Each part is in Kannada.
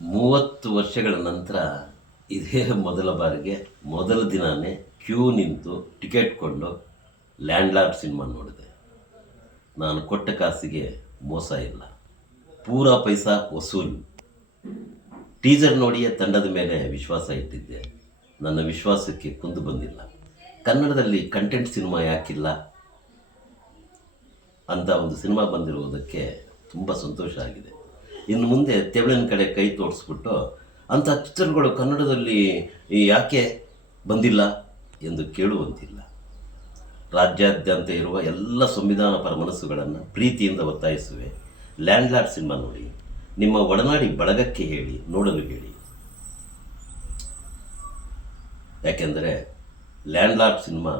30 ವರ್ಷಗಳ ನಂತರ ಇದೇ ಮೊದಲ ಬಾರಿಗೆ ಮೊದಲ ದಿನವೇ ಕ್ಯೂ ನಿಂತು ಟಿಕೆಟ್ ಕೊಂಡು ಲ್ಯಾಂಡ್ಲಾರ್ಡ್ ಸಿನಿಮಾ ನೋಡಿದೆ. ನಾನು ಕೊಟ್ಟ ಕಾಸಿಗೆ ಮೋಸ ಇಲ್ಲ, ಪೂರಾ ಪೈಸಾ ವಸೂಲು. ಟೀಸರ್ ನೋಡಿಯೇ ತಂಡದ ಮೇಲೆ ವಿಶ್ವಾಸ ಇಟ್ಟಿದ್ದೆ. ನನ್ನ ವಿಶ್ವಾಸಕ್ಕೆ ಕುಂದು ಬಂದಿಲ್ಲ. ಕನ್ನಡದಲ್ಲಿ ಕಂಟೆಂಟ್ ಸಿನಿಮಾ ಯಾಕಿಲ್ಲ ಅಂತ ಒಂದು ಸಿನಿಮಾ ಬಂದಿರುವುದಕ್ಕೆ ತುಂಬ ಸಂತೋಷ ಆಗಿದೆ. ಇನ್ನು ಮುಂದೆ ತೆವಳಿನ ಕಡೆ ಕೈ ತೋರಿಸ್ಬಿಟ್ಟು ಅಂಥ ಚಿತ್ರಗಳು ಕನ್ನಡದಲ್ಲಿ ಯಾಕೆ ಬಂದಿಲ್ಲ ಎಂದು ಕೇಳುವಂತಿಲ್ಲ. ರಾಜ್ಯಾದ್ಯಂತ ಇರುವ ಎಲ್ಲ ಸಂವಿಧಾನ ಪರ ಮನಸ್ಸುಗಳನ್ನು ಪ್ರೀತಿಯಿಂದ ಒತ್ತಾಯಿಸುವೆ. ಲ್ಯಾಂಡ್ಲಾರ್ಡ್ ಸಿನಿಮಾ ನೋಡಿ, ನಿಮ್ಮ ಒಡನಾಡಿ ಬಳಗಕ್ಕೆ ಹೇಳಿ, ನೋಡಲು ಹೇಳಿ. ಯಾಕೆಂದರೆ ಲ್ಯಾಂಡ್ಲಾರ್ಡ್ ಸಿನಿಮಾ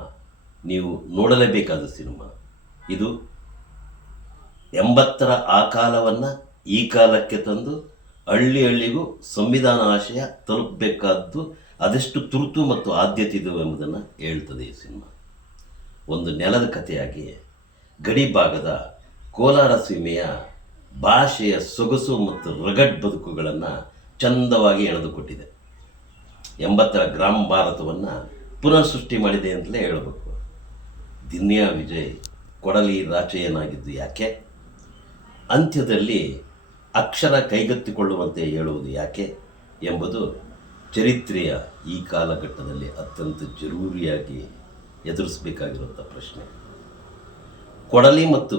ನೀವು ನೋಡಲೇಬೇಕಾದ ಸಿನಿಮಾ. ಇದು 80ರ ಆ ಕಾಲವನ್ನು ಈ ಕಾಲಕ್ಕೆ ತಂದು ಹಳ್ಳಿ ಹಳ್ಳಿಗೂ ಸಂವಿಧಾನ ಆಶಯ ತಲುಪಬೇಕಾದ್ದು ಅದೆಷ್ಟು ತುರ್ತು ಮತ್ತು ಆದ್ಯತೆ ಇದೆ ಎಂಬುದನ್ನು ಹೇಳ್ತದೆ ಈ ಸಿನಿಮಾ. ಒಂದು ನೆಲದ ಕಥೆಯಾಗಿ ಗಡಿ ಭಾಗದ ಕೋಲಾರ ಸೀಮೆಯ ಭಾಷೆಯ ಸೊಗಸು ಮತ್ತು ರಗಡ್ ಬದುಕುಗಳನ್ನು ಚಂದವಾಗಿ ಎಳೆದುಕೊಟ್ಟಿದೆ. 80ರ ಗ್ರಾಮ ಭಾರತವನ್ನು ಪುನಃ ಸೃಷ್ಟಿ ಮಾಡಿದೆ ಅಂತಲೇ ಹೇಳಬೇಕು. ದಿನ್ಯಾ ವಿಜಯ್ ಕೊಡಲಿ ರಾಚೆಯನಾಗಿದ್ದು ಯಾಕೆ? ಅಂತ್ಯದಲ್ಲಿ ಅಕ್ಷರ ಕೈಗೆತ್ತಿಕೊಳ್ಳುವಂತೆ ಹೇಳುವುದು ಯಾಕೆ ಎಂಬುದು ಚರಿತ್ರೆಯ ಈ ಕಾಲಘಟ್ಟದಲ್ಲಿ ಅತ್ಯಂತ ಜರೂರಿಯಾಗಿ ಎದುರಿಸಬೇಕಾಗಿರುವಂಥ ಪ್ರಶ್ನೆ. ಕೊಡಲಿ ಮತ್ತು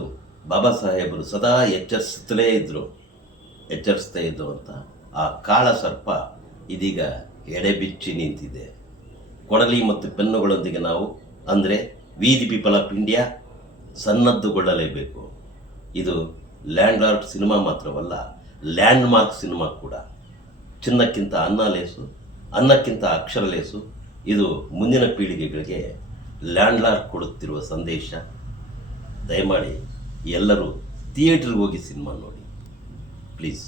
ಬಾಬಾ ಸಾಹೇಬರು ಸದಾ ಎಚ್ಚರಿಸ್ತಾ ಇದ್ದುವಂಥ ಆ ಕಾಳ ಸರ್ಪ ಇದೀಗ ಎಡೆಬಿಚ್ಚಿ ನಿಂತಿದೆ. ಕೊಡಲಿ ಮತ್ತು ಪೆನ್ನುಗಳೊಂದಿಗೆ ನಾವು ಅಂದರೆ ವೀದಿ ಪೀಪಲ್ ಆಫ್ ಇಂಡಿಯಾ ಸನ್ನದ್ದುಗೊಳ್ಳಲೇಬೇಕು. ಇದು ಲ್ಯಾಂಡ್ಲಾರ್ಡ್ ಸಿನಿಮಾ ಮಾತ್ರವಲ್ಲ, ಲ್ಯಾಂಡ್ ಮಾರ್ಕ್ ಸಿನಿಮಾ ಕೂಡ. ಚಿನ್ನಕ್ಕಿಂತ ಅನ್ನ ಲೇಸು, ಅನ್ನಕ್ಕಿಂತ ಅಕ್ಷರ ಲೇಸು. ಇದು ಮುಂದಿನ ಪೀಳಿಗೆಗಳಿಗೆ ಲ್ಯಾಂಡ್ಲಾರ್ಡ್ ಕೊಡುತ್ತಿರುವ ಸಂದೇಶ. ದಯಮಾಡಿ ಎಲ್ಲರೂ ಥಿಯೇಟ್ರಿಗೆ ಹೋಗಿ ಸಿನಿಮಾ ನೋಡಿ ಪ್ಲೀಸ್.